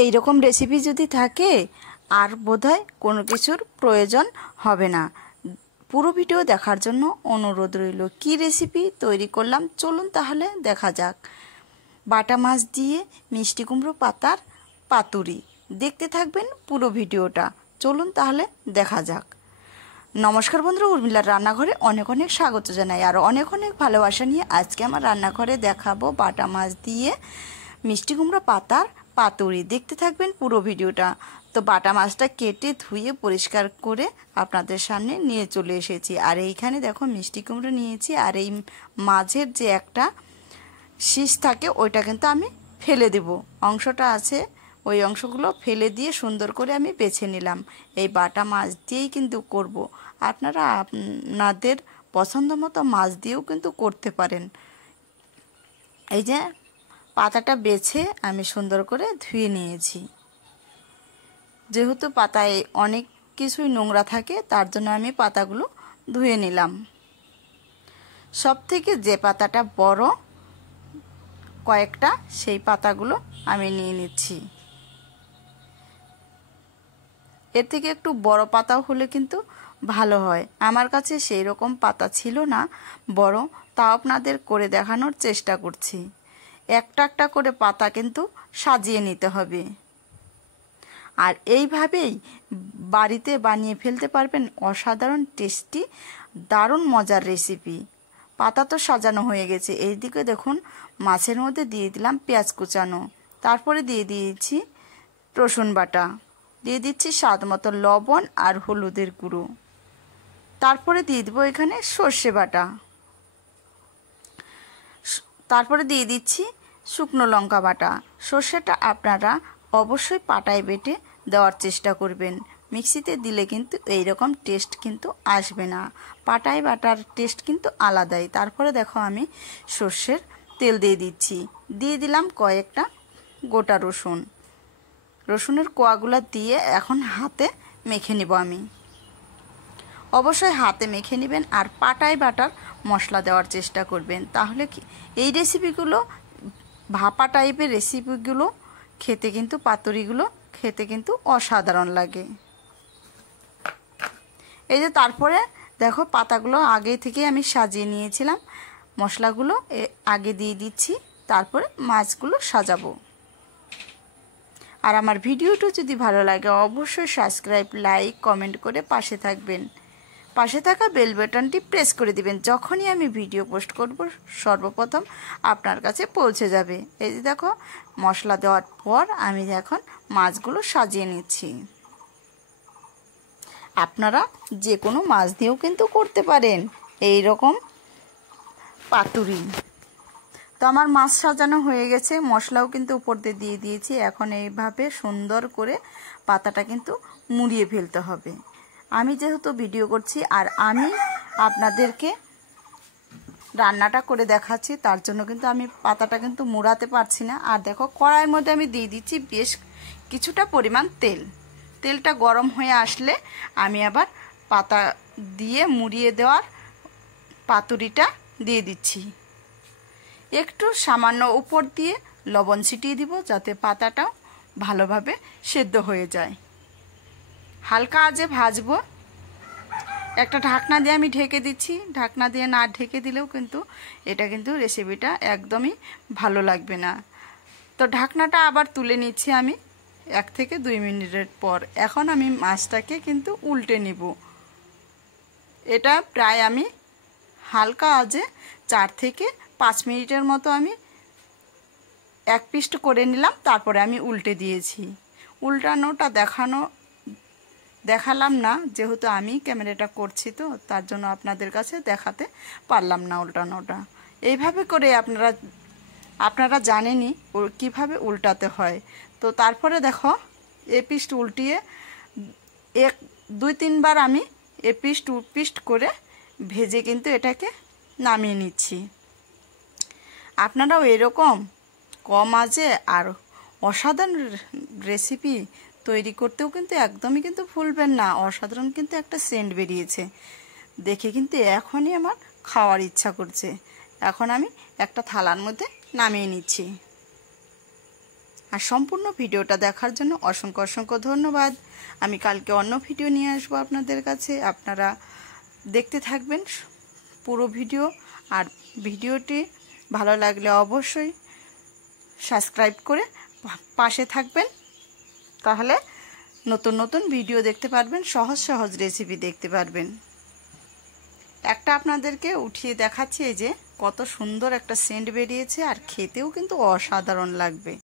এই রকম রেসিপি যদি থাকে আর বোধহয় কোনো কিছুর প্রয়োজন হবে না। পুরো ভিডিও দেখার জন্য অনুরোধ রইল। কি রেসিপি তৈরি করলাম চলুন তাহলে দেখা যাক। বাটা মাছ দিয়ে মিষ্টি কুমড়ো পাতার পাতুরি, দেখতে থাকবেন পুরো ভিডিওটা। চলুন তাহলে দেখা যাক। নমস্কার বন্ধুরা, উর্মিলার রান্নাঘরে অনেক অনেক স্বাগত জানাই আর অনেক অনেক ভালোবাসা নিয়ে আজকে আমার রান্নাঘরে দেখাবো বাটা মাছ দিয়ে মিষ্টি কুমড়ো পাতার পাতুরি। দেখতে থাকবেন পুরো ভিডিওটা। তো বাটা মাছটা কেটে ধুয়ে পরিষ্কার করে আপনাদের সামনে নিয়ে চলে এসেছি। আর এইখানে দেখো মিষ্টি কুমড়ো নিয়েছি, আর এই মাঝের যে একটা শীষ থাকে ওইটা কিন্তু আমি ফেলে দেব, অংশটা আছে ওই অংশগুলো ফেলে দিয়ে সুন্দর করে আমি বেছে নিলাম। এই বাটা মাছ দিয়েই কিন্তু করব, আপনারা আপনাদের পছন্দ মতো মাছ দিয়েও কিন্তু করতে পারেন। এই যে পাতাটা বেছে আমি সুন্দর করে ধুয়ে নিয়েছি। যেহেতু পাতায় অনেক কিছুই নোংরা থাকে তার জন্য আমি পাতাগুলো ধুয়ে নিলাম। সব থেকে যে পাতাটা বড় কয়েকটা সেই পাতাগুলো আমি নিয়ে নিচ্ছি। এর থেকে একটু বড় পাতাও হলে কিন্তু ভালো হয়। আমার কাছে সেই রকম পাতা ছিল না বড়, তা আপনাদের করে দেখানোর চেষ্টা করছি। একটা একটা করে পাতা কিন্তু সাজিয়ে নিতে হবে। আর এইভাবেই বাড়িতে বানিয়ে ফেলতে পারবেন অসাধারণ টেস্টি দারুণ মজার রেসিপি। পাতা তো সাজানো হয়ে গেছে। এইদিকে দেখুন মাছের মধ্যে দিয়ে দিলাম পেঁয়াজ কুচানো, তারপরে দিয়ে দিয়েছি রসুন বাটা, দিয়ে দিচ্ছি স্বাদ মতো লবণ আর হলুদের গুঁড়ো, তারপরে দিয়ে দেবো এখানে সর্ষে বাটা, তারপরে দিয়ে দিচ্ছি শুকনো লঙ্কা বাটা। সর্ষেটা আপনারা অবশ্যই পাটায় বেটে দেওয়ার চেষ্টা করবেন, মিক্সিতে দিলে কিন্তু এই রকম টেস্ট কিন্তু আসবে না। পাটায় বাটার টেস্ট কিন্তু আলাদাই। তারপরে দেখো আমি সর্ষের তেল দিয়ে দিচ্ছি, দিয়ে দিলাম কয়েকটা গোটা রসুন। রসুনের কোয়াগুলো দিয়ে এখন হাতে মেখে নেব আমি। অবশ্যই হাতে মেখে নেবেন আর পাটায় বাটার মশলা দেওয়ার চেষ্টা করবেন, তাহলে কি এই রেসিপিগুলো ভাপা টাইপের রেসিপিগুলো খেতে কিন্তু পাতুরিগুলো খেতে কিন্তু অসাধারণ লাগে। এই যে তারপরে দেখো পাতাগুলো আগে থেকে আমি সাজিয়ে নিয়েছিলাম, মশলাগুলো আগে দিয়ে দিচ্ছি, তারপরে মাছগুলো সাজাবো। আর আমার ভিডিওটা যদি ভালো লাগে অবশ্যই সাবস্ক্রাইব, লাইক, কমেন্ট করে পাশে থাকবেন। পাশে থাকা বেল বাটনটি প্রেস করে দিবেন, যখনই আমি ভিডিও পোস্ট করব সর্বপ্রথম আপনার কাছে পৌঁছে যাবে। এই যে দেখো মশলা দেওয়ার পর আমি এখন মাছগুলো সাজিয়ে নিচ্ছি। আপনারা যে কোনো মাছ দিয়েও কিন্তু করতে পারেন এই রকম পাতুরি। তো আমার মাছ সাজানো হয়ে গেছে, মশলাও কিন্তু উপর দিয়ে দিয়েছি। এখন এইভাবে সুন্দর করে পাতাটা কিন্তু মুড়িয়ে ফেলতে হবে। আমি যেহেতু ভিডিও করছি আর আমি আপনাদেরকে রান্নাটা করে দেখাচ্ছি, তার জন্য কিন্তু আমি পাতাটা কিন্তু মুড়াতে পারছি না। আর দেখো কড়াইয়ের মধ্যে আমি দিয়ে দিচ্ছি বেশ কিছুটা পরিমাণ তেল। তেলটা গরম হয়ে আসলে আমি আবার পাতা দিয়ে মুড়িয়ে দেওয়ার পাতুরিটা দিয়ে দিচ্ছি। একটু সামান্য উপর দিয়ে লবণ ছিটিয়ে দিব যাতে পাতাটাও ভালোভাবে সেদ্ধ হয়ে যায়। হালকা আঁচে ভাজবো। একটা ঢাকনা দিয়ে আমি ঢেকে দিচ্ছি। ঢাকনা দিয়ে না ঢেকে দিলেও কিন্তু এটা কিন্তু রেসিপিটা একদমই ভালো লাগবে না। তো ঢাকনাটা আবার তুলে নিচ্ছি আমি 1 থেকে 2 মিনিটের পর। এখন আমি মাছটাকে কিন্তু উল্টে নিব। এটা প্রায় আমি হালকা আঁচে 4 থেকে 5 মিনিটের মতো আমি এক পিষ্ট করে নিলাম, তারপরে আমি উল্টে দিয়েছি। উল্টানোটা দেখালাম না, যেহেতু আমি ক্যামেরাটা করছি তো তার জন্য আপনাদের কাছে দেখাতে পারলাম না উল্টানোটা। এইভাবে করে আপনারা জানেনই কিভাবে উল্টাতে হয়। তো তারপরে দেখো পিষ্ট উল্টিয়ে 2-3 বার আমি পিষ্ট পিষ্ট করে ভেজে কিন্তু এটাকে নামিয়ে নিচ্ছি। আপনারাও এরকম কম আঁচে আর অসাধারণ রেসিপি তৈরি করতেও কিন্তু একদমই কিন্তু ভুলবেন না। অসাধারণ কিন্তু একটা সেন্ট বেরিয়েছে, দেখে কিন্তু এখনই আমার খাওয়ার ইচ্ছা করছে। এখন আমি একটা থালার মধ্যে নামিয়ে নিচ্ছি। আর সম্পূর্ণ ভিডিওটা দেখার জন্য অসংখ্য অসংখ্য ধন্যবাদ। আমি কালকে অন্য ভিডিও নিয়ে আসবো আপনাদের কাছে, আপনারা দেখতে থাকবেন পুরো ভিডিও। আর ভিডিওটি ভালো লাগলে অবশ্যই সাবস্ক্রাইব করে পাশে থাকবেন, তাহলে নতুন নতুন ভিডিও দেখতে পারবেন, সহজ সহজ রেসিপি দেখতে পারবেন। একটা আপনাদেরকে উঠিয়ে দেখাচ্ছি, এই যে কত সুন্দর একটা সেন্ট বেরিয়েছে, আর খেতেও কিন্তু অসাধারণ লাগবে।